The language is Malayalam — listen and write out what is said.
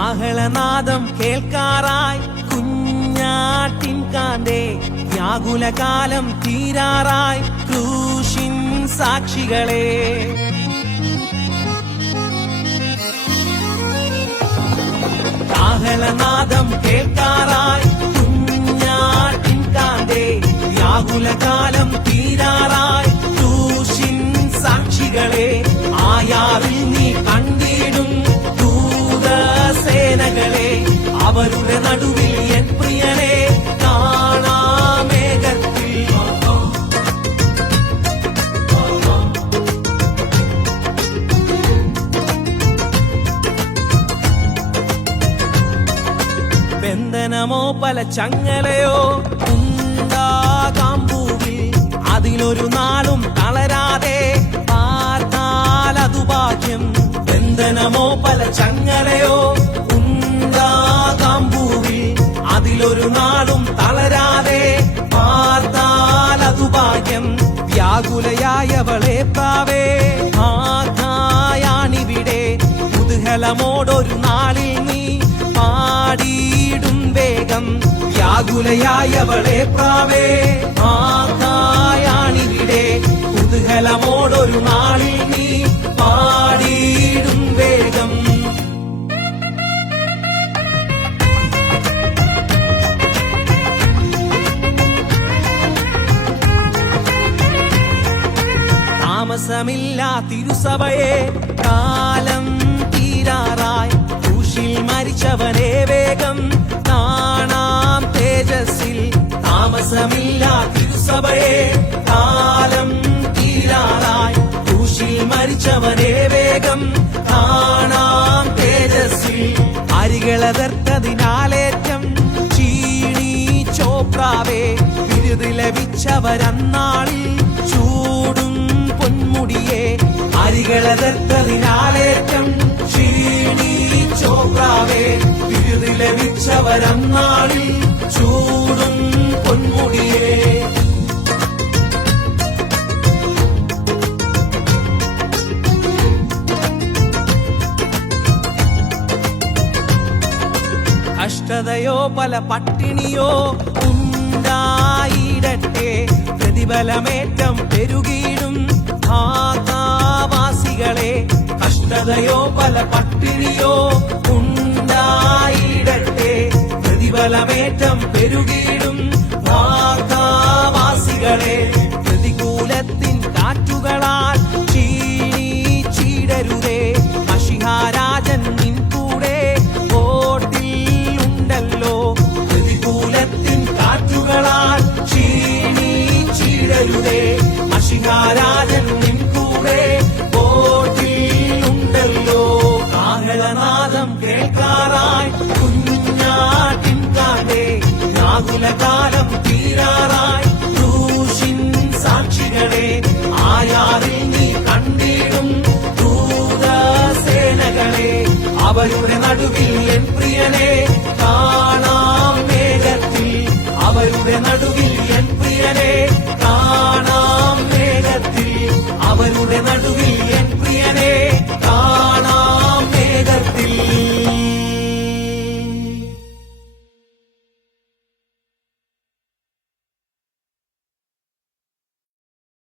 കാഹളനാദം കേൾക്കാറായി കുഞ്ഞാട്ടിൻ കാന്തേ വ്യാകുലകാലം തീരാറായി ക്രൂശിൻ സാക്ഷികളെ. കാഹളനാദം കേൾക്കാറായി കുഞ്ഞാട്ടിൻ കാന്തേ വ്യാകുലകാലം തീരാറായി ക്രൂശിൻ സാക്ഷികളെ. ആയാറിൽ നീ കണ്ടിടും ദൂതസേനകളെ, അവരുടെ നടുവിൽ എൻ പ്രിയനെ കാണാമേഘത്തിൽ. ബന്ധനമോ പല ചങ്ങലയോ ഉണ്ടാകാം ഭൂവിൽ, അതിലൊരു നാളും തളരാതെ പാർത്താൽ അതു ഭാഗ്യം. ബന്ധനമോ പല ചങ്ങലയോ ഉണ്ടാകാം ഭൂവിൽ, അതിലൊരു നാളും തളരാതെ പാർത്താൽ അതു ഭാഗ്യം. വ്യാകുലയായവളെ പ്രാവേ ആകായാണിവിടെ, കുതൂഹലമോടൊരു നാളിൽ നീ പാടിയിടും വേഗം. വ്യാകുലയായവളെ പ്രാവേ ആകായാണിവിടെ, കുതൂഹലമോടൊരു നാളിൽ നീ പാടിയിടും വേഗം. താമസമില്ല തിരുസഭയെ, കാലം തീരാറായി ക്രൂശിൽ മരിച്ചവനെ വേഗം കാണാം തേജസ്സിൽ. താമസമില്ല തിരുസഭയെ, കാലം തീരാറായി ക്രൂശിൽ മരിച്ചവനെ വേഗം കാണാം തേജസ്സിൽ. അരികളെതിർത്തതിനാലേറ്റം ക്ഷീണിച്ചോ പ്രാവേ, വിരുതി ലഭിച്ചവരന്നാളിൽ ചൂടും പൊന്മുടിയെ. അരികളെതിർത്തതിനാലേറ്റം ക്ഷീണിച്ചോ പ്രാവേ, വിരുതി ലഭിച്ചവരന്നാളിൽ ചൂടും പൊന്മുടിയെ. കഷ്ടതയോ പല പട്ടിണിയോ ഉണ്ടായിടട്ടെ, പ്രതിഫലമേറ്റം പെരുകിയിടും ഭാഗവാസികളെ. കഷ്ടതയോ പല പട്ടിണിയോ ഉണ്ടായിടട്ടെ, പ്രതിഫലമേറ്റം പെരുകിയിടും ഭാഗവാസികളെ. പ്രതികൂലത്തിൻ കാറ്റുകളാൽ ക്ഷീണിച്ചിടരുതേ, മശിഹാരാജൻ നിൻ കൂടെ ഓട്ടിൽ ഉണ്ടല്ലോ. പ്രതികൂലത്തിൻ കാറ്റുകളാൽ ക്ഷീണിച്ചിടരുതേ, മശിഹാരാജൻ നിൻ കൂടെ ഓട്ടിൽ ഉണ്ടല്ലോ. കാഹളനാദം കേൾക്കാറായി കുഞ്ഞാട്ടിൻ കാന്തേ വ്യാകുലകാലം തീരാറായി ക്രൂശിൻ സാക്ഷികളെ. ആയാറിൽ നീ കണ്ടിടും ദൂതസേനകളെ, അവരുടെ നടുവിൽ എൻ പ്രിയനെ